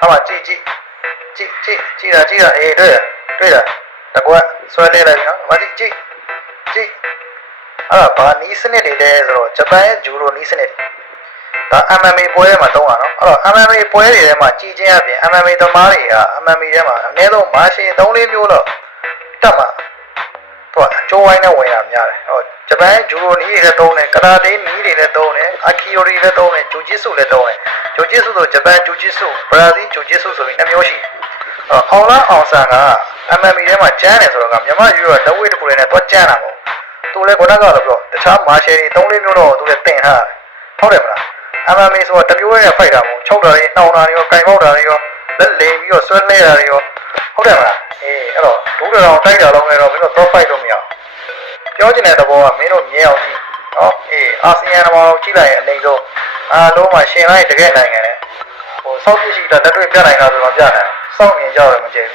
好嘛，记了，哎，对了，大哥，说来了，我记，把尼斯内里的时候，这边就罗尼斯内里，但 MMA ပွဲမှာတုံးอ่ะเนาะMMA ပွဲတွေထဲမှာကြီးကျင်းအပြင် MMA သမားတွေက MMA ထဲမှာအနည်းဆုံးမာရှယ်3-4မျိုးတော့တက်မှာတော့အကျိုးဝိုင်းနဲ့ဝင်တာများတယ်ဟောဂျပန်ဂျူရိုနီးတွေလည်းတုံးတယ်ကရာတေနီးတွေလည်းတုံးတယ်အာကီယိုရီလည်းတုံးတယ်ဂျူဂျစ်ဆုလည်းတုံးတယ်ဂျူဂျစ်ဆုဆိုဂျပန်ဂျူဂျစ်ဆုဘရာဇီးဂျူဂျစ်ဆုဆိုပြီး2မျိုးရှိတယ်အောင်လားအောင်ဆန်က MMA ထဲမှာကျန်းတယ်ဆိုတော့ကမြန်မာယူရလက်ဝဲတစ်ခုလေးနဲ့တော့ကျန်းတာမဟုတ်သူလည်းခုနကတော့ပြောတခြားမာရှယ်တွေ3-4မျိုးတော့သူလည်းတင်ထားတယ်ဟုတ်တယ်မလားMMA ဆိုတာတမျိုးနဲ့ဖိုက်တာမဟုတ်ချုပ်တာတွေနှောင်တာတွေရောကင်ပေါက်တာတွေရောလက်လိမ်ပြီးတော့ဆွဲလဲတာတွေရောဟုတ်တယ်မလားအဲ့တော့ဒုတော်တိုက်တာလုံးလည်းတော့မင်းတို့တော့ဖိုက်လို့မရအောင်ပြောချင်တဲ့သဘောကမင်းတို့မြင်အောင်ကြည့်နော်အာဆီယံတော်ကြည့်လိုက်ရင်အနေဆုံးအားလုံးမှာရှင်လိုက်တကယ်နိုင်ငံနဲ့ဟိုစောက်ပြရှိတာလက်တွေ့ပြနိုင်တာဆိုတော့ပြနိုင်စောင့်မြင်ကြရမကြည့်